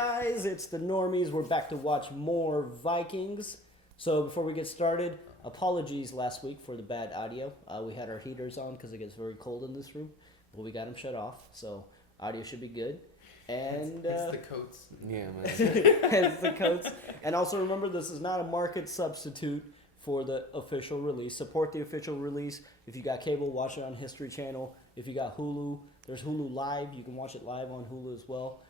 guys, it's the Normies. We're back to watch more Vikings. So before we get started, apologies last week for the bad audio. We had our heaters on because it gets very cold in this room, but we got them shut off, so audio should be good. And it's the coats. Yeah, man. it's the coats. And also remember, this is not a market substitute for the official release. Support the official release. If you got cable, watch it on History Channel. If you got Hulu, there's Hulu Live. You can watch it live on Hulu as well.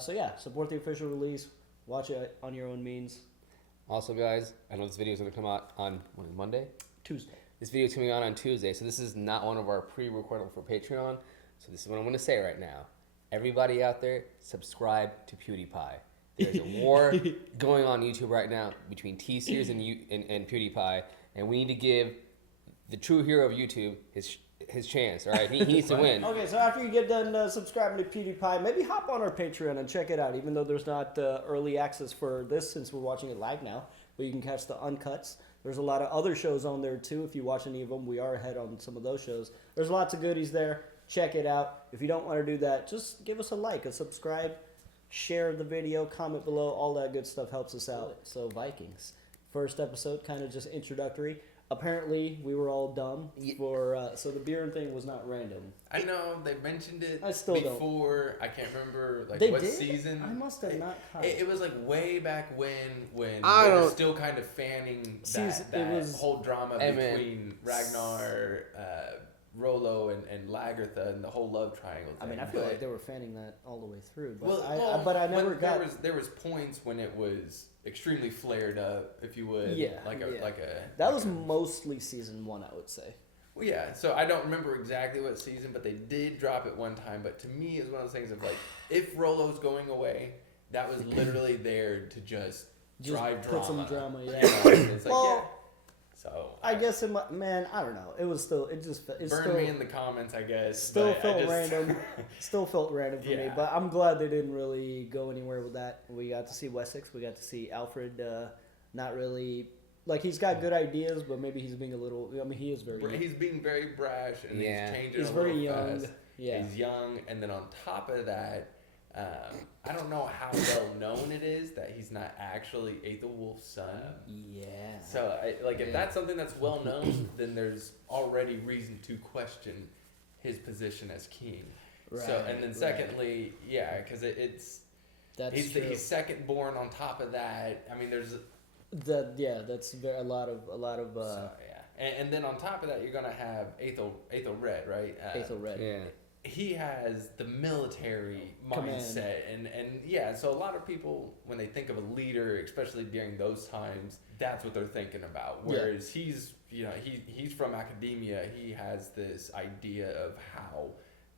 So yeah, support the official release. Watch it on your own means. Also, guys, I know this video is going to come out on Monday? Tuesday. This video is coming out on Tuesday, so this is not one of our pre-recorded for Patreon. So this is what I'm going to say right now. Everybody out there, subscribe to PewDiePie. There's a war going on YouTube right now between T-Series and PewDiePie, and we need to give the true hero of YouTube his chance, all right? He needs to win. Okay, so after you get done subscribing to PewDiePie, maybe hop on our Patreon and check it out, even though there's not early access for this since we're watching it live now, but you can catch the uncuts. There's a lot of other shows on there, too. If you watch any of them, we are ahead on some of those shows. There's lots of goodies there. Check it out. If you don't want to do that, just give us a like, a subscribe, share the video, comment below. All that good stuff helps us out. So Vikings. First episode, kind of just introductory. Apparently, we were all dumb for so the beer thing was not random. I know they mentioned it I still before. I can't remember what did? season. I must have not caught it. It was like way back when they were still kind of fanning that whole drama between Ragnar, Rollo, and Margrethe, and the whole love triangle thing. I mean, I feel like they were fanning that all the way through, but well, I never got. There was points when it was extremely flared up, if you would. That was mostly season 1, I would say. Well, yeah. So I don't remember exactly what season, but they did drop it one time. But to me, it's one of those things of like, if Rollo's going away, that was literally there to just drive drama. Put some drama, yeah. It's like, well, yeah. So I guess I don't know. It was still burn me in the comments, I guess. Still felt random. Still felt random for me, but I'm glad they didn't really go anywhere with that. We got to see Wessex. We got to see Alfred. Not really like he's got good ideas, but maybe he's being a little. I mean, he is very. He's being very brash, and he's changing. He's a very little young. Fast. Yeah, he's young, and then on top of that. I don't know how well known it is that he's not actually Aethelwulf's son. Yeah. So, if that's something that's well known, then there's already reason to question his position as king. Right. So, and then secondly, because he's second born. On top of that, I mean, there's that's a lot of. So, and then on top of that, you're gonna have Aethelred, right? Aethelred. Yeah. He has the military mindset, and so a lot of people, when they think of a leader, especially during those times, that's what they're thinking about. Whereas he's from academia, he has this idea of how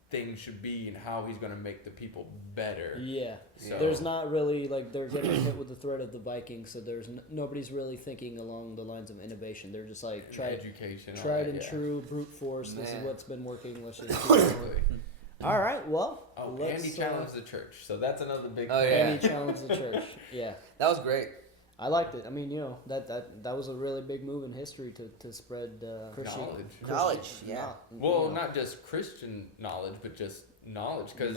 things should be and how he's going to make the people better. Yeah. So, there's not really they're getting hit with the threat of the Vikings, so there's nobody's really thinking along the lines of innovation. They're just like tried and true brute force. This is what's been working. Let's just keep going. All right. Well. And he challenged the church, so that's another big. And he challenged the church. Yeah. That was great. I liked it. I mean, that was a really big move in history to spread Christian knowledge. Yeah. Well, not just Christian knowledge, but just knowledge, because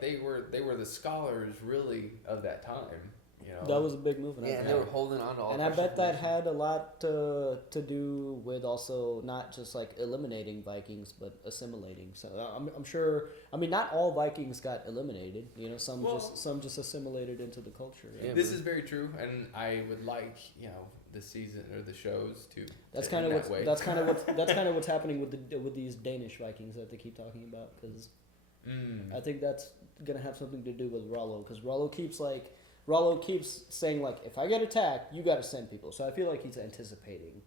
they were the scholars really of that time. That was a big move. And they were holding on to all. And I bet that had a lot to do with also not just eliminating Vikings, but assimilating. So I'm sure. I mean, not all Vikings got eliminated. Some just assimilated into the culture. Yeah. This is very true, and I would like the season or the shows to. That's kind of what's happening with these Danish Vikings that they keep talking about, because I think that's gonna have something to do with Rollo, because Rollo keeps saying if I get attacked, you got to send people. So I feel like he's anticipating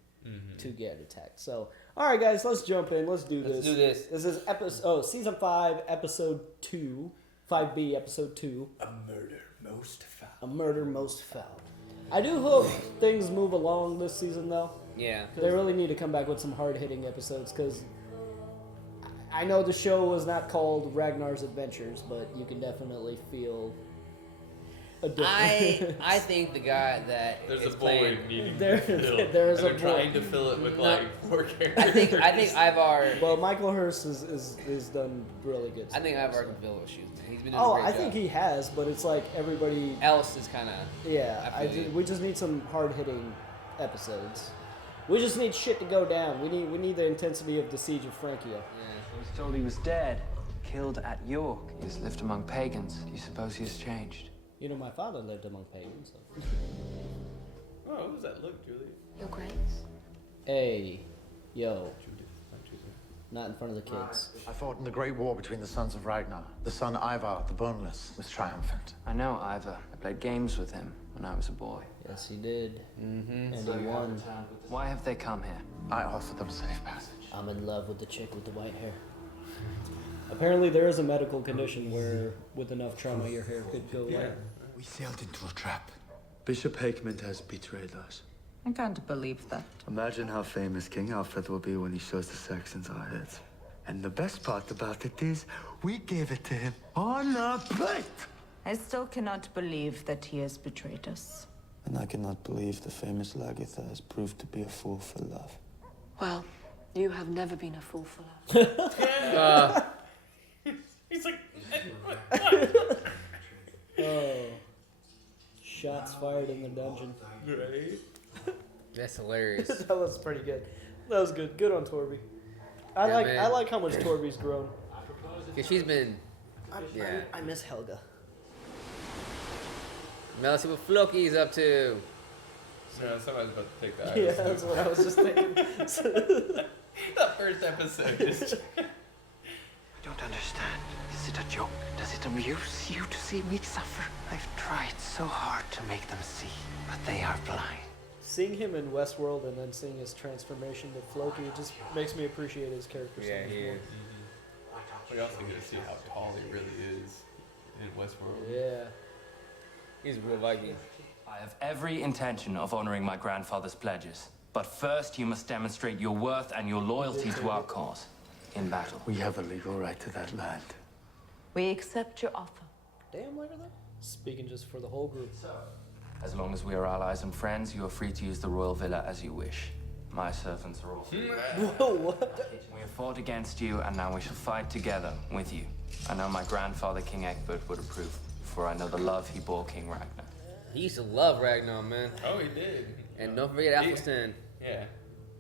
to get attacked. So all right, guys, let's jump in. Let's do this. This is season 5, episode 2, 5B, episode 2. A murder most foul. A murder most foul. I do hope things move along this season, though. Yeah. They really need to come back with some hard-hitting episodes, because I know the show was not called Ragnar's Adventures, but you can definitely feel I think the guy that There's is a playing. void needing There- to be filled. there is and a they're trying void. to fill it with No. like 4 characters. I think Ivar. Well, Michael Hurst is done really good. I think so Ivar far. can fill those shoes, man. He's been doing a Oh, great I job. think he has, but it's like everybody. Else is kind of. Yeah, I feel you. we just need some hard hitting episodes. We just need shit to go down. We need the intensity of the siege of Francia. Yeah. I was told he was dead, killed at York. He has lived among pagans. Do you suppose he has changed? You know, my father lived among pagans. So. Oh, what was that look, Julie? Your Grace? Hey, yo, Judith, not Judith. not in front of the kids. I fought in the great war between the sons of Ragnar. The son Ivar, the Boneless, was triumphant. I know Ivar. I played games with him when I was a boy. Yes, he did. Mm-hmm. And he won. Why have they come here? I offered them safe passage. I'm in love with the chick with the white hair. Apparently, there is a medical condition where, with enough trauma, your hair could go white. We sailed into a trap. Bishop Hakeman has betrayed us. I can't believe that. Imagine how famous King Alfred will be when he shows the Saxons our heads. And the best part about it is, we gave it to him on a plate! I still cannot believe that he has betrayed us. And I cannot believe the famous Lagertha has proved to be a fool for love. Well, you have never been a fool for love. He's like, Oh. Shots fired in the dungeon. right? That's hilarious. That was pretty good. That was good. Good on Torby. I Yeah, like how much Torby's grown. Cause she's been. Yeah. I miss Helga. Now let's see what Floki's up to. No, somebody's about to take that. Yeah, that's what I was just thinking. That first episode just. I don't understand. Is it a joke? Does it amuse you to see me suffer? I've tried so hard to make them see, but they are blind. Seeing him in Westworld and then seeing his transformation to Floki, it just makes me appreciate his character so Yeah, much he more. is. We also get to see how tall he really is in Westworld. Yeah. He's a real Viking. I have every intention of honoring my grandfather's pledges. But first, you must demonstrate your worth and your loyalty to our cause in battle. We have a legal right to that land. We accept your offer. Damn, look at that. Speaking just for the whole group. As long as we are allies and friends, you are free to use the royal villa as you wish. My servants are all. Whoa, what? We have fought against you, and now we shall fight together with you. I know my grandfather, King Egbert, would approve, for I know the love he bore King Ragnar. He used to love Ragnar, man. Oh, he did. And don't forget Athelstan. Yeah.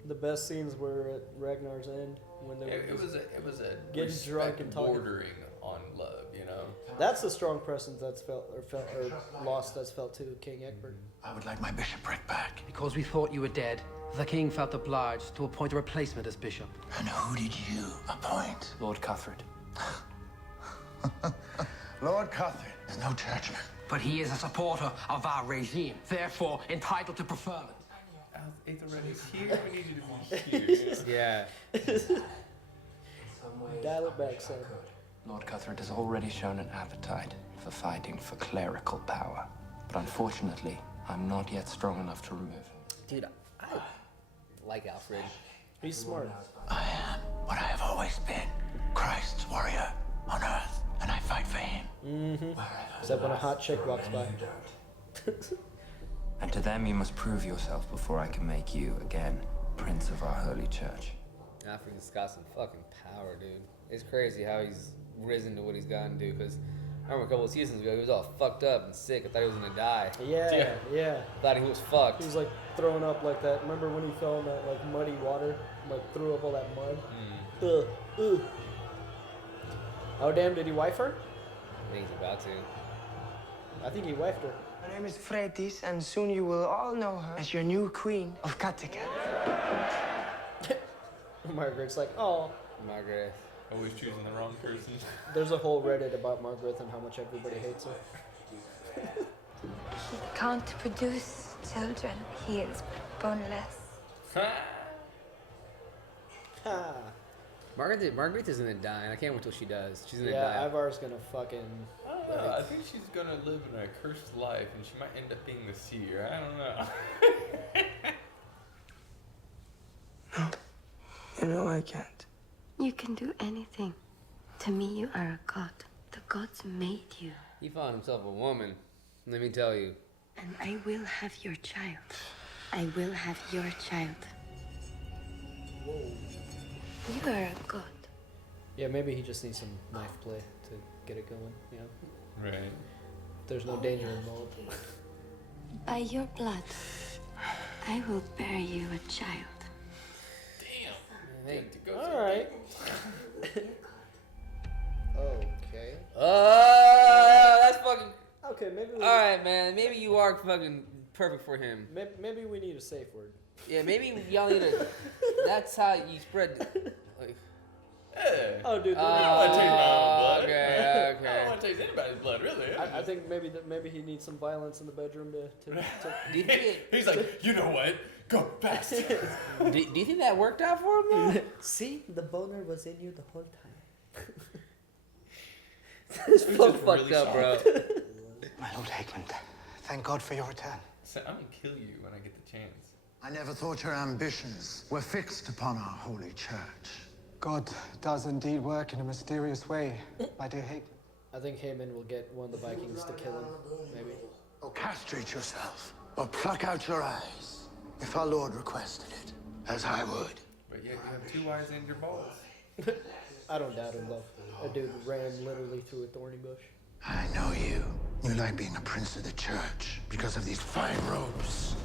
The best scenes were at Ragnar's end when they were. It was a Getting respect drunk and talking. bordering on love, you know. That's a strong presence that's felt or lost that's felt to King Egbert. I would like my bishopric back. Because we thought you were dead, the king felt obliged to appoint a replacement as bishop. And who did you appoint? Lord Cuthred. Lord Cuthred is no churchman. But he is a supporter of our regime, therefore entitled to preferment. Aethelred's here. We need you to be here. Yeah. Dial it back, son. Lord Cuthred has already shown an appetite for fighting for clerical power. But unfortunately, I'm not yet strong enough to remove him. Dude, I like Alfred. He's smart. I am what I have always been. Christ's warrior on earth. And I fight for him. Mm-hmm. Except when a hot chick walks by. And to them you must prove yourself before I can make you, again, Prince of our holy church. Alfred's got some fucking power, dude. It's crazy how he's risen to what he's gotten to, because I remember a couple of seasons ago, he was all fucked up and sick. I thought he was gonna die. Yeah. Thought he was fucked. He was like throwing up like that. Remember when he fell in that like muddy water? Like threw up all that mud? Ugh. Ugh. Oh damn, did he wife her? I think he's about to. I think he wifed her. Her name is Fretis, and soon you will all know her as your new queen of Kattegat. Margaret's like, oh. Margrethe. Always choosing the wrong person. There's a whole Reddit about Margrethe and how much everybody hates her. He can't produce children. He is boneless. Ha. Margrethe is gonna die, and I can't wait till she does. She's gonna Yeah, die. Ivar's gonna fucking. I don't know. I think she's gonna live in a cursed life, and she might end up being the seer. I don't know. You know I can't. You can do anything. To me, you are a god. The gods made you. He found himself a woman. Let me tell you. And I will have your child. I will have your child. You are a god. Yeah, maybe he just needs some knife play to get it going, you know? Right. There's no danger involved. By your blood, I will bear you a child. Damn. Alright. Okay. That's fucking... Okay, maybe we... Alright, man. Maybe you are fucking perfect for him. Maybe we need a safe word. Yeah, maybe y'all need a... That's how you spread... Like, Yeah. Oh, dude. I don't want to taste my own blood. Okay. I don't want to taste anybody's blood, really. I think maybe he needs some violence in the bedroom to Do you think He's like, you know what? Go fast. do you think that worked out for him, though? See, the boner was in you the whole time. This He's fuck just fucked really up, bro. My Lord Hakeman, thank God for your return. So I'm going to kill you when I get the chance. I never thought your ambitions were fixed upon our holy church. God does indeed work in a mysterious way, my dear Hakeman. I think Haman will get one of the Vikings to kill him, maybe. Or castrate yourself, or pluck out your eyes, if our Lord requested it, as I would. But yet you have 2 eyes and your balls. I don't doubt him, though. That dude ran literally through a thorny bush. I know you. You like being a prince of the church because of these fine robes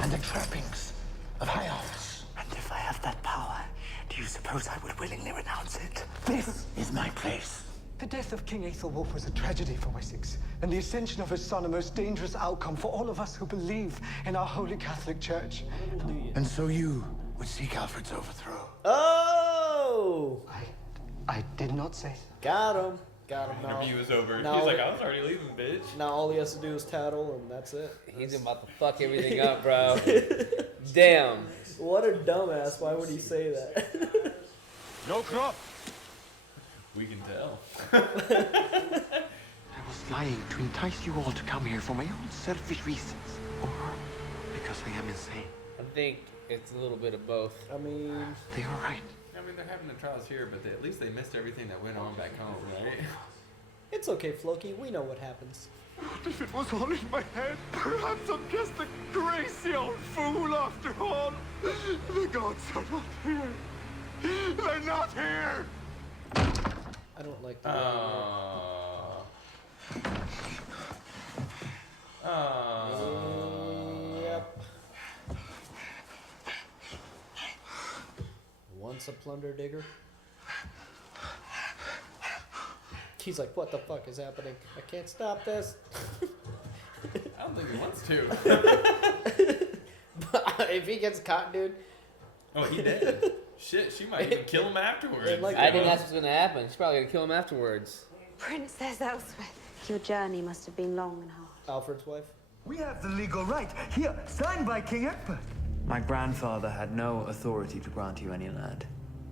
and the trappings of high office. And if I have that power, do you suppose I would willingly renounce it? This is my place. The death of King Aethelwulf was a tragedy for Wessex, and the ascension of his son a most dangerous outcome for all of us who believe in our holy Catholic Church. And so you would seek Alfred's overthrow. Oh! I did not say so. Got him. Got him. Now, Interview was over. now He's like, I was already leaving, bitch. Now all he has to do is tattle, and that's it. He's about to fuck everything up, bro. Damn. What a dumbass. Why would he say that? No crop. We can tell. I was lying to entice you all to come here for my own selfish reasons, or because I am insane. I think it's a little bit of both. I mean... They are right. I mean, they're having the trials here, but at least they missed everything that went on back home, right? It's okay, Floki. We know what happens. What if it was all in my head? Perhaps I'm just a crazy old fool after all. The gods are not here. They're not here. I don't like the Yep. Once a plunder digger. He's like, what the fuck is happening? I can't stop this. I don't think he wants to. If he gets caught, dude. Oh, he did. Shit, she might even kill him afterwards. I think that's what's gonna happen. She's probably gonna kill him afterwards. Princess Elspeth. Your journey must have been long and hard. Alfred's wife. We have the legal right. Here, signed by King Egbert. My grandfather had no authority to grant you any land.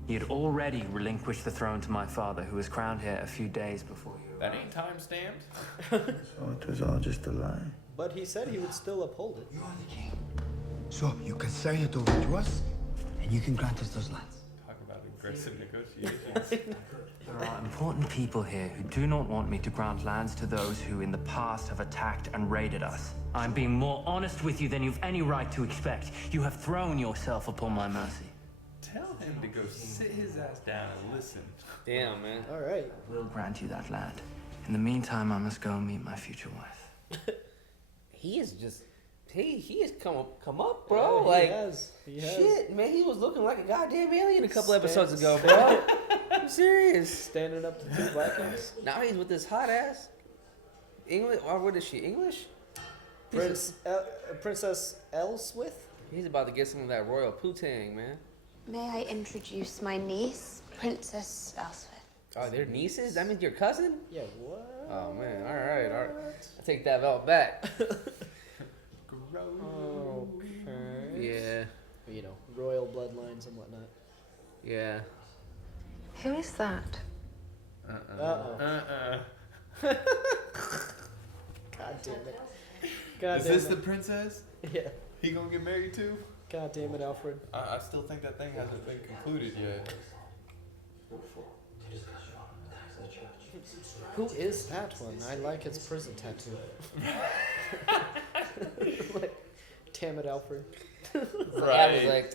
He had already relinquished the throne to my father, who was crowned here a few days before you. That ain't time stamped. So it was all just a lie. But he said he would still uphold it. You are the king. So you can sign it over to us, and you can grant us those lands. Talk about aggressive negotiations. There are important people here who do not want me to grant lands to those who in the past have attacked and raided us. I'm being more honest with you than you've any right to expect. You have thrown yourself upon my mercy. Tell him to go sit his ass down and listen. Damn, man. All right. We'll grant you that land. In the meantime, I must go meet my future wife. He is just... He has come up, bro. Yeah, like, he has. shit, man. He was looking like a goddamn alien a couple episodes ago, bro. I'm serious. Standing up to 2 Vikings. Now he's with this hot ass English. Or what is she? English? Princess Elswith? He's about to get some of that royal poutine, man. May I introduce my niece, Princess Elspeth? Oh, they're nieces? That means your cousin? Yeah, what? Oh, man. All right. I take that belt back. Okay. Yeah. You know, royal bloodlines and whatnot. Yeah. Who is that? God damn it. God Is damn this it. the princess? Yeah. He gonna get married too? God damn it, Alfred. I still think that thing hasn't been concluded yet. Who is that one? I like his prison tattoo. Like, damn it, Alfred. Right. I was like,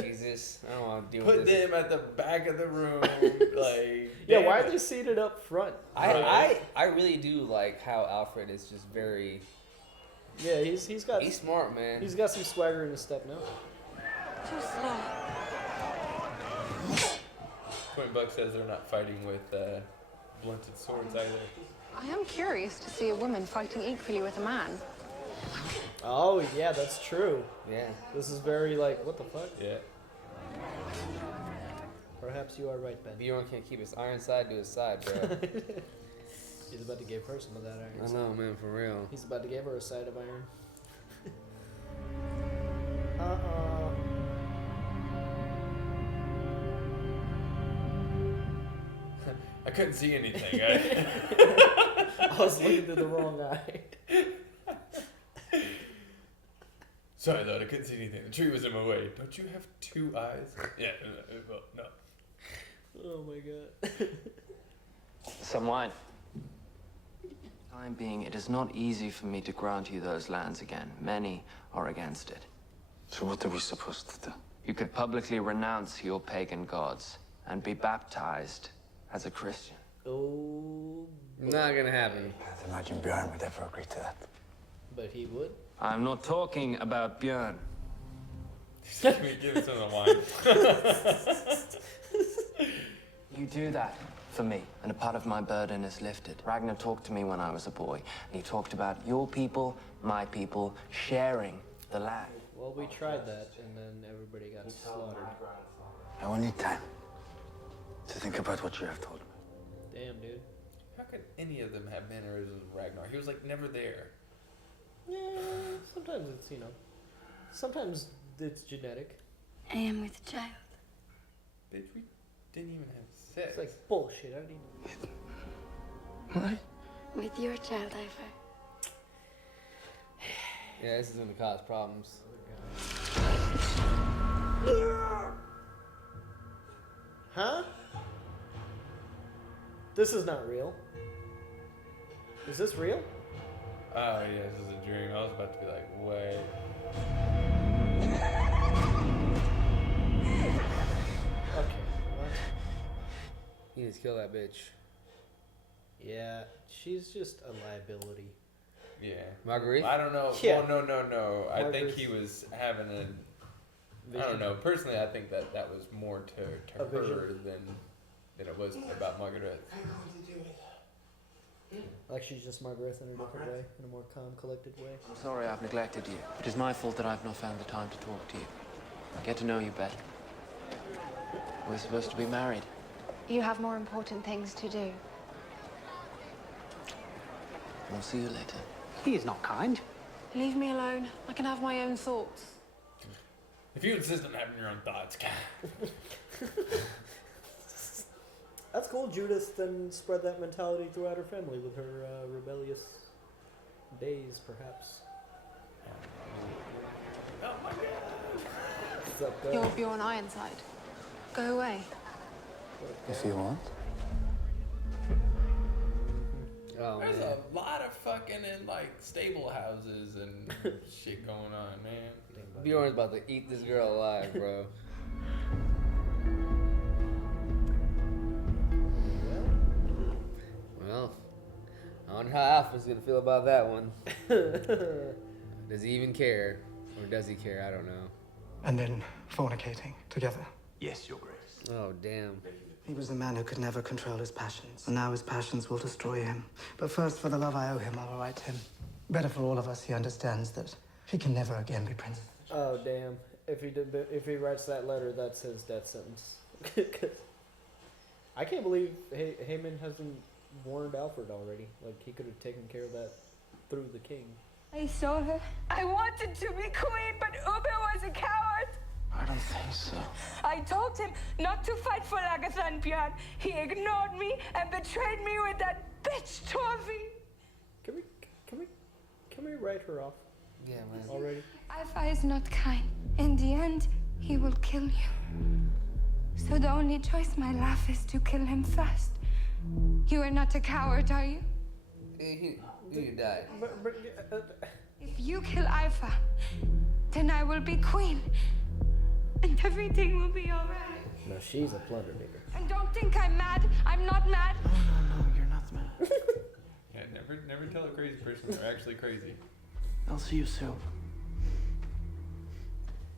Jesus, I don't want to deal with this. Put them at the back of the room, like. Yeah, why are they seated up front? I really do like how Alfred is just very. Yeah, he's smart, man. He's got some swagger in his step now. Too slow. $20 says they're not fighting with blunted swords either. I am curious to see a woman fighting equally with a man. Oh, yeah, that's true. Yeah. This is very, like, what the fuck? Yeah. Perhaps you are right, Ben. Bjorn can't keep his iron side to his side, bro. He's about to give her some of that iron. I know, man, for real. He's about to give her a side of iron. I couldn't see anything. I was looking through the wrong eye. Sorry, Lord, I couldn't see anything. The tree was in my way. Don't you have 2 eyes? Yeah, well, no. Oh my god. Some wine. Time being, it is not easy for me to grant you those lands again. Many are against it. So what are we supposed to do? You could publicly renounce your pagan gods and be baptized as a Christian. Oh. Not gonna happen. I can't imagine Bjorn would ever agree to that. But he would. I'm not talking about Bjorn. Give me some of the wine. You do that for me, and a part of my burden is lifted. Ragnar talked to me when I was a boy, and he talked about your people, my people, sharing the land. Well, we tried that, and then everybody got slaughtered. I will need time to think about what you have told me. Damn, dude. How could any of them have mannerisms of Ragnar? He was like never there. Yeah, sometimes it's, sometimes it's genetic. I am with a child. Bitch, we didn't even have sex. It's like bullshit. I don't even... What? With your child, Ivor. Yeah, this is gonna cause problems. Huh? This is not real. Is this real? Oh, yeah, this is a dream. I was about to be like, wait. Okay, what? You need to kill that bitch. Yeah, she's just a liability. Yeah. Margrethe? I don't know. Yeah. Well, no. I think Margrethe. he was having a... Vision. I don't know. Personally, I think that was more to A her vision. than it was about Margrethe. Like she's just Margrethe in a different way, in a more calm, collected way. I'm sorry I've neglected you. It is my fault that I've not found the time to talk to you. Get to know you better. We're supposed to be married. You have more important things to do. I'll see you later. He is not kind. Leave me alone. I can have my own thoughts. If you insist on having your own thoughts, That's cool. Judith then spread that mentality throughout her family with her rebellious days, perhaps. oh my god. What's up, girl? You're Bjorn Ironside. Go away. If you want. Oh, There's man. a lot of fucking in like stable houses and shit going on, man. Bjorn's about to eat this girl alive, bro. Well, I wonder how Alpha's gonna feel about that one. Does he even care? Or does he care? I don't know. And then fornicating together. Yes, Your Grace. Oh, damn. He was the man who could never control his passions. And now his passions will destroy him. But first, for the love I owe him, I will write him. Better for all of us, he understands that he can never again be prince. Oh damn! If he writes that letter, that's his death sentence. I can't believe Haman hasn't warned Alfred already. Like he could have taken care of that through the king. I saw her. I wanted to be queen, but Ube was a coward. I don't think so. I told him not to fight for Lagertha and Björn. He ignored me and betrayed me with that bitch Torvi. Can we write her off? Yeah, man. Already? Ivar is not kind. In the end, he will kill you. So the only choice, my love, is to kill him first. You are not a coward, are you? You die. If you kill Ifa, then I will be queen. And everything will be alright. No, she's a plunder digger. And don't think I'm mad. I'm not mad. No, you're not mad. Yeah, never tell a crazy person they're actually crazy. I'll see you soon.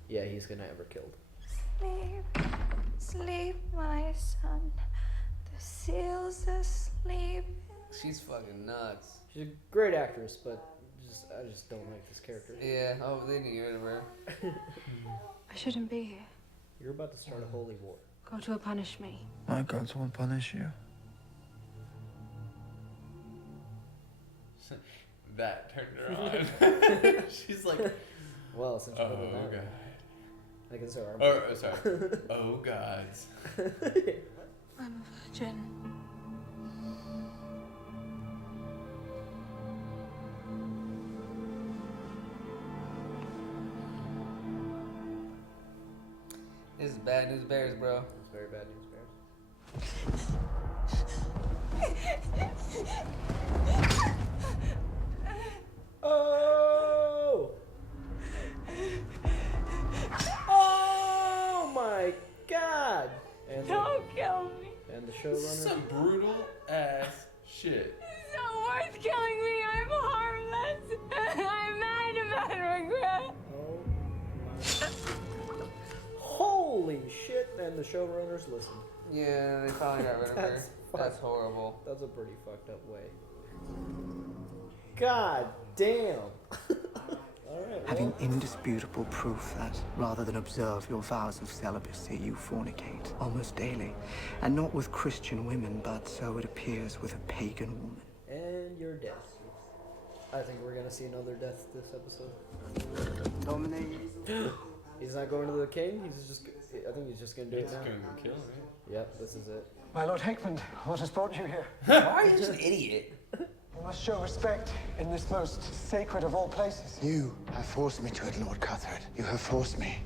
Yeah, he's gonna have her killed. Sleep, sleep, my son. The seals asleep. She's fucking nuts. She's a great actress, but I just don't like this character. Yeah, oh, they need to get rid of her. I shouldn't be here. You're about to start a holy war. God will punish me. My gods won't punish you. That turned her on. She's like, well, since you put it that God. way. I can say Sorry. Oh, gods. I'm a virgin. This is bad news bears, bro. It's very bad news bears. Oh! Oh my God! And Don't kill me. And the showrunner. This is some brutal ass shit. It's not worth killing me. I'm harmless. I'm mad about regret. Holy shit! And the showrunners listened. Yeah, they finally got rid of her. That's horrible. That's a pretty fucked up way. God damn. Alright, Having indisputable proof that, rather than observe your vows of celibacy, you fornicate almost daily. And not with Christian women, but so it appears with a pagan woman. And your death. I think we're gonna see another death this episode. Dominate. He's not going to the king. I think he's just gonna do it now. He's gonna go kill him. Yep, this is it. My Lord Hickman, what has brought you here? Why are you just an idiot? You must show respect in this most sacred of all places. You have forced me to it, Lord Cuthred. You have forced me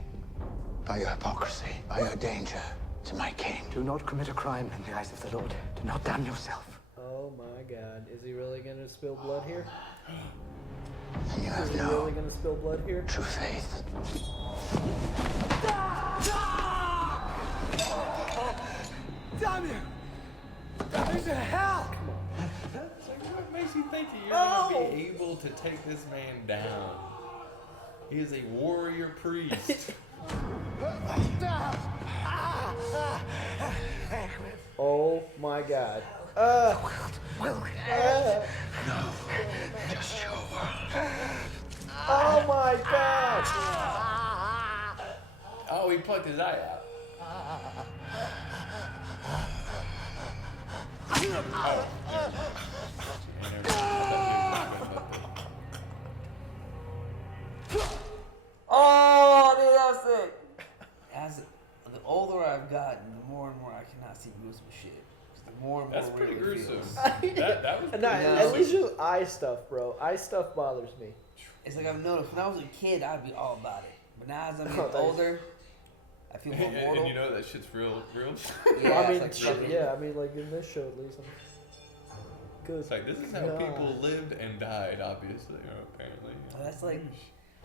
by your hypocrisy, by your danger to my king. Do not commit a crime in the eyes of the Lord. Do not damn yourself. Oh my God, is he really gonna spill blood here? And you Is have he no really gonna spill blood here? true faith. Damn you! Into hell! It's like, what makes you think that you're gonna be able to take this man down? He is a warrior priest. Oh my God. No, just your world. Oh my God. Oh, he plucked his eye out. Oh, dude, that was sick. As the older I've gotten, the more and more I cannot see gruesome shit. The more and more That's pretty real it gruesome. feels. that was No, pretty at least just eye stuff, bro. Eye stuff bothers me. It's like I've noticed when I was a kid, I'd be all about it. But now as I'm getting thanks. older, I feel more mortal. And you know that shit's real. Yeah, I mean, it's like yeah, I mean, like in this show at least. Good. It's like this is how people lived and died, obviously, or apparently. Oh, that's like,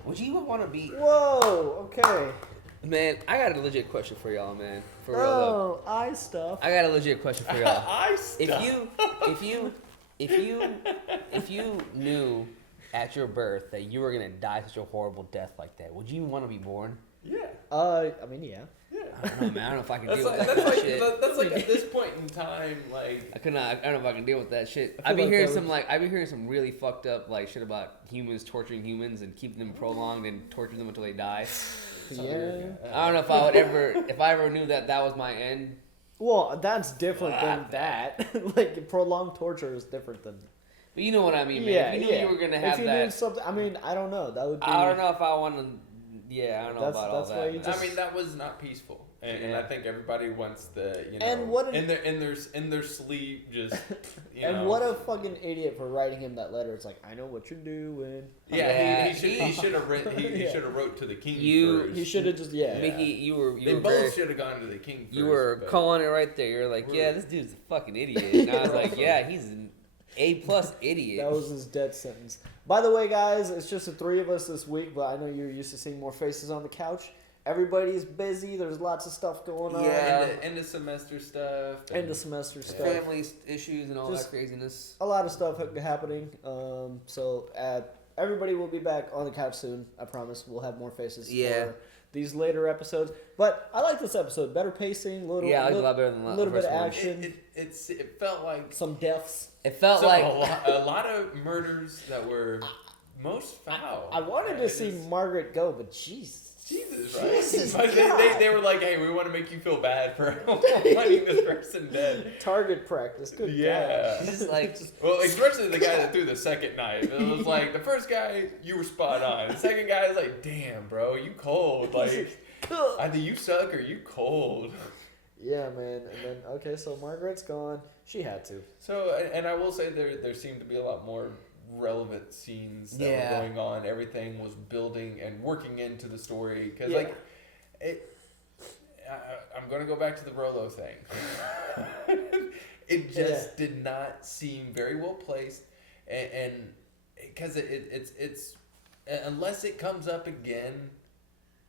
would you even want to be? Whoa. Okay. Man, I got a legit question for y'all, man. For real Oh, eye stuff. I got a legit question for y'all. Eye stuff. If you knew at your birth that you were gonna die such a horrible death like that, would you even want to be born? Yeah. I mean, yeah. I don't know, man. I don't know if I can deal with That's that kind of like shit. that's like at this point in time, like I don't know if I can deal with that shit. I I've been like hearing that some I've been hearing some really fucked up like shit about humans torturing humans and keeping them prolonged and torturing them until they die. Yeah. I don't know if I ever knew that was my end. Well, that's different than that. Like prolonged torture is different than. But you know what I mean, man. Yeah, If you knew yeah. you were gonna If have you that. knew something, I mean, I don't know. That would be. I don't know if I want to. Yeah, I don't know That's- about all that's why that. you man. just- I mean that was not peaceful. And I think everybody wants the, you know, And what in their sleep, just, you know. And what a fucking idiot for writing him that letter. It's like, I know what you're doing. Yeah, he should have wrote to the king first. He should have just Mickey, you were both should have gone to the king first. You were calling it right there. You're like, yeah, this dude's a fucking idiot. And I was like, yeah, he's an A+ idiot. That was his death sentence. By the way, guys, it's just the three of us this week, but I know you're used to seeing more faces on the couch. Everybody's busy. There's lots of stuff going on. Yeah, end of semester stuff. Family issues and all that craziness. A lot of stuff happening. So everybody will be back on the couch soon. I promise. We'll have more faces for these later episodes. But I like this episode. Better pacing. I like a lot better than the little bit of first one. action. It felt like some deaths. It felt like a lot of murders that were most foul. I wanted to see Margaret go, but Jesus, right? But they were like, hey, we want to make you feel bad for finding this person dead. Target practice. Good yeah. God. Well, especially the guy that threw the second knife. It was like, the first guy, you were spot on. The second guy is like, damn, bro, you cold. Like, either you suck or you cold. Yeah, man. And then, okay, so Margaret's gone. She had to. So, and I will say there seemed to be a lot more relevant scenes that were going on. Everything was building and working into the story. Because, I'm going to go back to the Rolo thing. It just did not seem very well placed. And because it's unless it comes up again,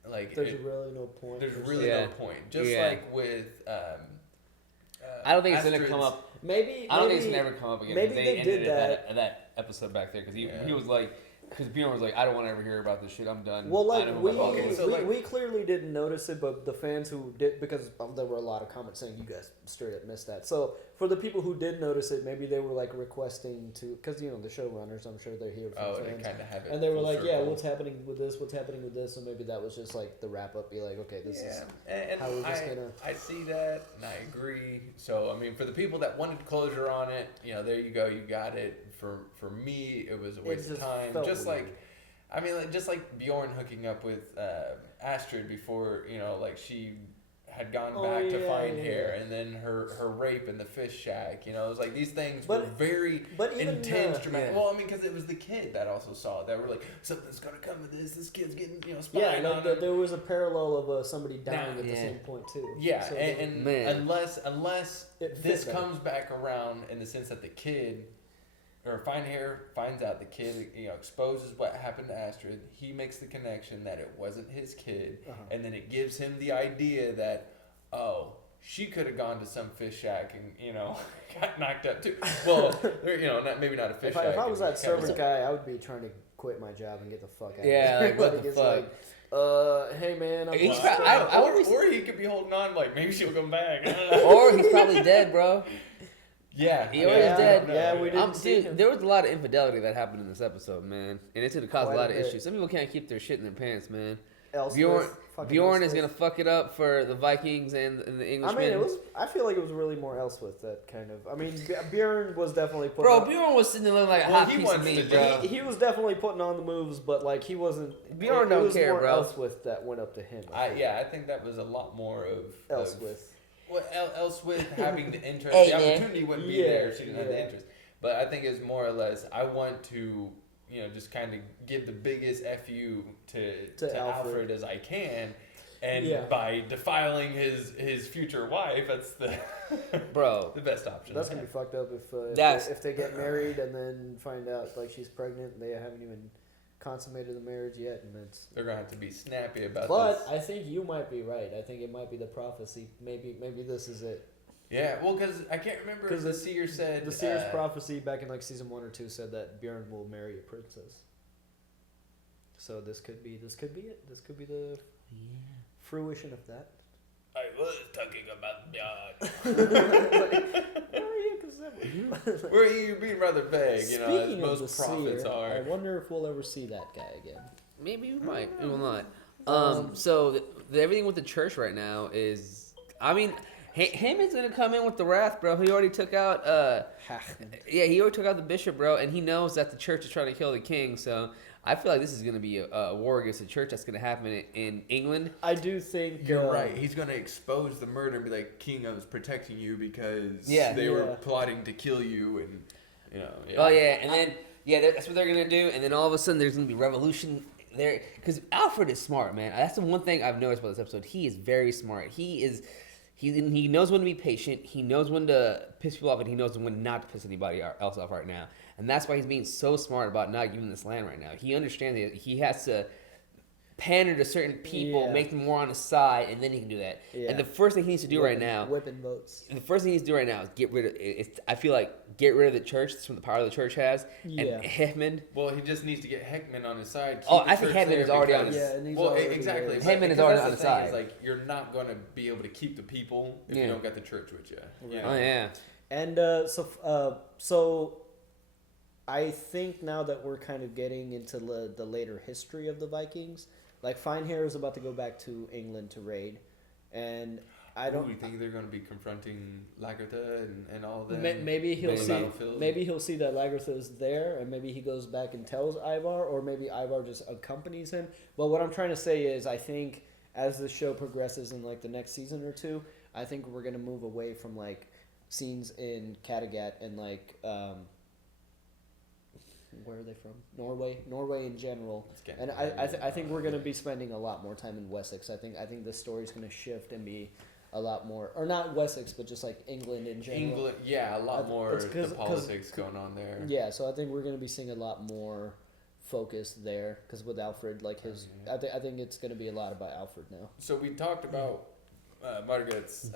like there's really no point. There's really no point. Just like with I don't think it's Astrid's, gonna come up. I don't think it's gonna ever come up again. Maybe they did ended that episode back there because he was like, because Bjorn was like, I don't want to ever hear about this shit. I'm done. Well, like we clearly didn't notice it, but the fans who did, because there were a lot of comments saying you guys straight up missed that. So for the people who did notice it, maybe they were like requesting to, because you know the showrunners, I'm sure they're here from fans, kind of have it, and they were like, yeah, what's happening with this? What's happening with this? So maybe that was just like the wrap up. Be like, okay, this is how we're just gonna. I see that, and I agree. So I mean, for the people that wanted closure on it, you know, there you go, you got it. For me, it was a waste of time. Just weird. Just like Bjorn hooking up with Astrid before, you know, like she had gone back to find hair, and then her rape in the fish shack. You know, it was like these things were very intense, dramatic. Well, I mean, because it was the kid that also saw it. That were like, something's gonna come of this. This kid's getting, you know, spying on him. There was a parallel of somebody dying at the same point too. Yeah, so and unless this comes back around in the sense that the kid. Or finds out the kid, you know, exposes what happened to Astrid. He makes the connection that it wasn't his kid, and then it gives him the idea that, oh, she could have gone to some fish shack and, you know, got knocked up too. Well, you know, maybe not a fish shack. If I was that servant guy, I would be trying to quit my job and get the fuck out. Yeah, like what the fuck. Hey man, or he could be holding on, like maybe she'll come back. Or he's probably dead, bro. Yeah, he already dead. Yeah, we didn't see him. There was a lot of infidelity that happened in this episode, man, and it's gonna cause a lot of issues. Some people can't keep their shit in their pants, man. Bjorn is gonna fuck it up for the Vikings and the Englishmen. I mean, I feel like it was really more Elspeth that kind of. I mean, Bjorn was definitely putting. Bro, Bjorn was sitting there looking like a hot piece of meat, bro. He was definitely putting on the moves, but like he wasn't. Bjorn don't care, bro. Elspeth that went up to him. I think that was a lot more of Elspeth. Well, Elspeth having the interest, the opportunity wouldn't be there. She didn't have the interest. But I think it's more or less, I want to, you know, just kind of give the biggest FU to Alfred as I can. And by defiling his future wife, that's the the best option. That's going to be fucked up if they get married and then find out like she's pregnant and they haven't even consummated the marriage yet, and they're gonna have to be snappy about this. But I think you might be right. I think it might be the prophecy. Maybe this is it. Yeah, well, because I can't remember if the seer said the seer's prophecy back in like season 1 or 2 said that Bjorn will marry a princess. So this could be it. This could be the fruition of that. I was talking about Bjorn. Where you being rather vague, you know, as most prophets are. I wonder if we'll ever see that guy again. Maybe we might. We will not. So everything with the church right now is, I mean, Haman's gonna come in with the wrath, bro. He already took out. He already took out the bishop, bro, and he knows that the church is trying to kill the king. So I feel like this is gonna be a war against the church that's gonna happen in England. I do think you're right. He's gonna expose the murder and be like, "King, I was protecting you because they were plotting to kill you," and Oh yeah, and then that's what they're gonna do, and then all of a sudden there's gonna be revolution there because Alfred is smart, man. That's the one thing I've noticed about this episode. He is very smart. He knows when to be patient. He knows when to piss people off, and he knows when not to piss anybody else off right now. And that's why he's being so smart about not giving this land right now. He understands that he has to pander to certain people, make them more on his side, and then he can do that. Yeah. And the first thing he needs to do right now, whipping votes. The first thing he needs to do right now is get rid of. I feel like get rid of the church. That's from the power the church has. Yeah. And Heckman. Well, he just needs to get Heckman on his side. I think Heckman is already on his side. Yeah, well, exactly. Heckman is already on his side. Is like you're not going to be able to keep the people if you don't get the church with you. Right. Oh yeah. And so I think now that we're kind of getting into the later history of the Vikings. Like, Finehair is about to go back to England to raid, and I don't. Do you think they're going to be confronting Margrethe and all that? Maybe he'll see that Margrethe is there, and maybe he goes back and tells Ivar, or maybe Ivar just accompanies him. But what I'm trying to say is, I think as the show progresses in like the next season or two, I think we're going to move away from like scenes in Kattegat and like. Where are they from? Norway in general. And I think we're going to be spending a lot more time in Wessex. I think the story's going to shift and be a lot more, or not Wessex, but just like England in general. A lot more the politics going on there. Yeah, so I think we're going to be seeing a lot more focus there because with Alfred, like I think it's going to be a lot about Alfred now. So we talked about Margaret's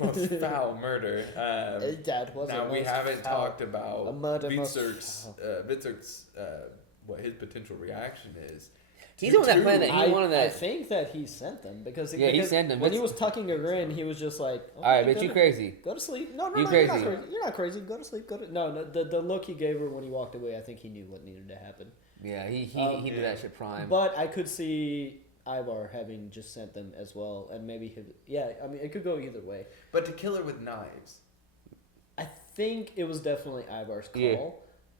most foul murder. Now we haven't talked about Witzerk's what his potential reaction is. He's the one that planned that. He wanted that. I think that he sent them because he sent them. When he was tucking her in, he was just like, "All right, bitch, you crazy. Go to sleep. No, you crazy. You're not crazy. Go to sleep. No. The look he gave her when he walked away, I think he knew what needed to happen. Yeah, he did that shit prime. But I could see Ivar having just sent them as well, and maybe I mean, it could go either way. But to kill her with knives, I think it was definitely Ivar's call. Yeah.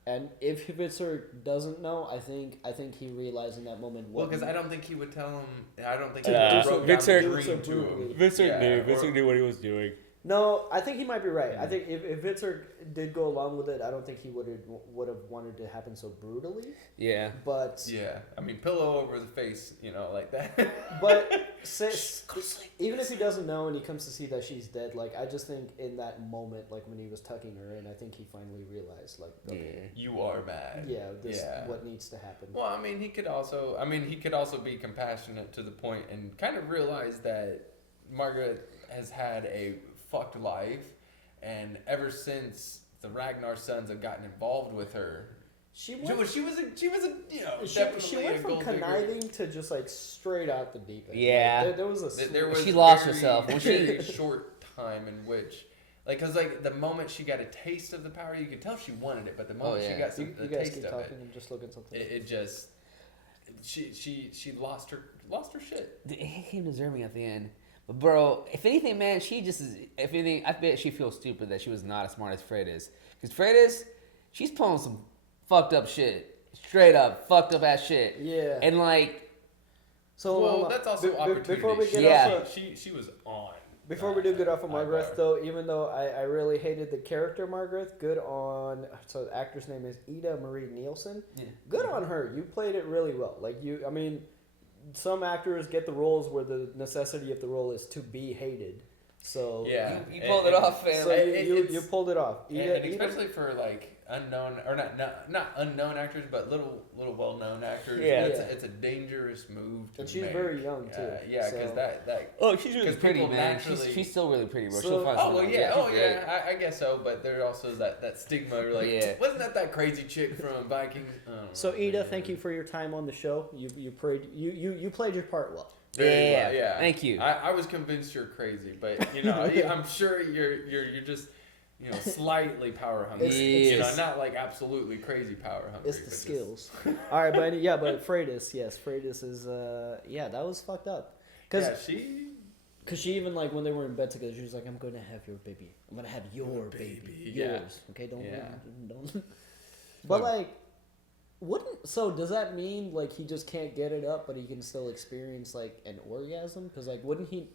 And if Witzer doesn't know, I think he realized in that moment. Because I don't think he would tell him. I don't think he wrote down the dream to him. Witzer knew what he was doing. No, I think he might be right. I think if Witzer did go along with it, I don't think he would have wanted to happen so brutally. Yeah. But yeah, I mean, pillow over the face, like that. But even if he doesn't know and he comes to see that she's dead, like I just think in that moment, like when he was tucking her in, I think he finally realized, like, okay, you are bad. Yeah, this is what needs to happen. Well, I mean, he could also be compassionate to the point and kind of realize that Margrethe has had a fucked life, and ever since the Ragnar sons have gotten involved with her, she went from conniving to just like straight out the deep end. Yeah, like, there was she lost herself. Very short time in which, like, because like the moment she got a taste of the power, you could tell she wanted it, but the moment she got the taste of it, and just look at something. It just she lost her shit. It came deserving at the end. But bro, if anything, man, she just is. If anything, I bet she feels stupid that she was not as smart as Fred is. Because Fred is, she's pulling some fucked up shit, straight up fucked up ass shit. Yeah. And like, so that's also opportunity. Before we get off, she was on. Before we do get off of Margrethe, though, even though I really hated the character Margrethe, good on. So the actor's name is Ida Marie Nielsen. Yeah. Good on her. You played it really well. Like I mean. Some actors get the roles where the necessity of the role is to be hated. So you pulled it off, fam. So you pulled it off. And especially for like unknown or not unknown actors, but little well known actors. Yeah, it's a dangerous move to and she's make. very young too. Yeah, because that. Oh, she's really pretty, man. She's still really pretty, bro. So, I guess so. But there's also that stigma. Like, wasn't that crazy chick from Vikings? So Ida, thank you for your time on the show. You played your part well. Yeah. Thank you. I was convinced you're crazy, but I'm sure you're just slightly power hungry. Not like absolutely crazy power hungry. It's the skills. All right, but Freydis, yes, Freydis is that was fucked up. She Because she even, like, when they were in bed together, she was like, I'm going to have your baby. I'm going to have your baby. Yours. Okay, don't. But, like, so does that mean, like, he just can't get it up, but he can still experience, like, an orgasm? Because, like, wouldn't he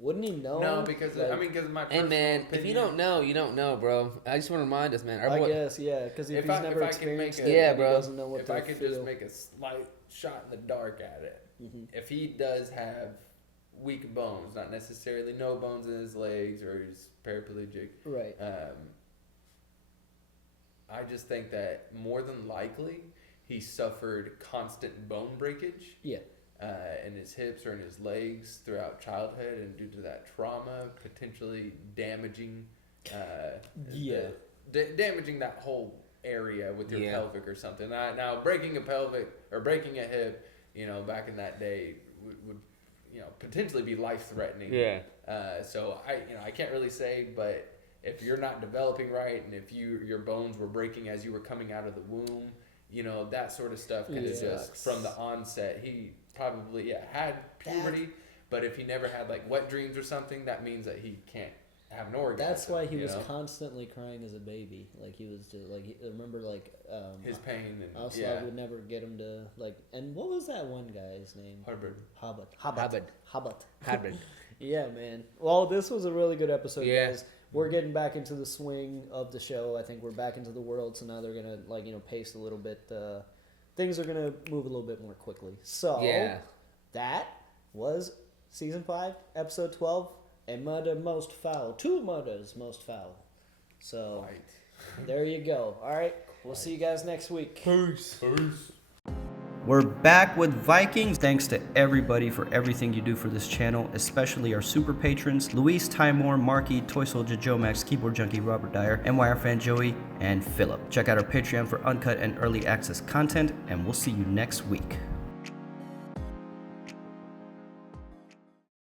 know? No, because, like, because my Hey, man, if you don't know, you don't know, bro. I just want to remind us, man. I guess, yeah, because if he's never experienced it, yeah, he bro. doesn't know what If to I could feel. just make a slight shot in the dark at it, if he does have weak bones, not necessarily no bones in his legs or he's paraplegic, right? I just think that more than likely he suffered constant bone breakage. Yeah. In his hips or in his legs throughout childhood, and due to that trauma, potentially damaging, damaging that whole area with your pelvic or something. Now, breaking a pelvic or breaking a hip, back in that day would potentially be life threatening. Yeah. So I can't really say, but if you're not developing right, and if your bones were breaking as you were coming out of the womb, that sort of stuff can just from the onset. He probably had puberty, but if he never had like wet dreams or something, that means that he can't have an orgasm. That's why he was constantly crying as a baby. Like he was just like, remember like his pain and Aslaug would never get him to like. And what was that one guy's name? Hobbit. Yeah, man. Well, this was a really good episode, guys. We're getting back into the swing of the show. I think we're back into the world, so now they're gonna pace a little bit. Things are gonna move a little bit more quickly. So that was season 5, episode 12. A murder most foul. 2 murders most foul. So there you go. All right, we'll see you guys next week. Peace. We're back with Vikings. Thanks to everybody for everything you do for this channel, especially our super patrons, Luis, Timor, Marky, Toy Soldier, Joe Max, Keyboard Junkie, Robert Dyer, NYR Fan Joey, and Philip. Check out our Patreon for uncut and early access content, and we'll see you next week.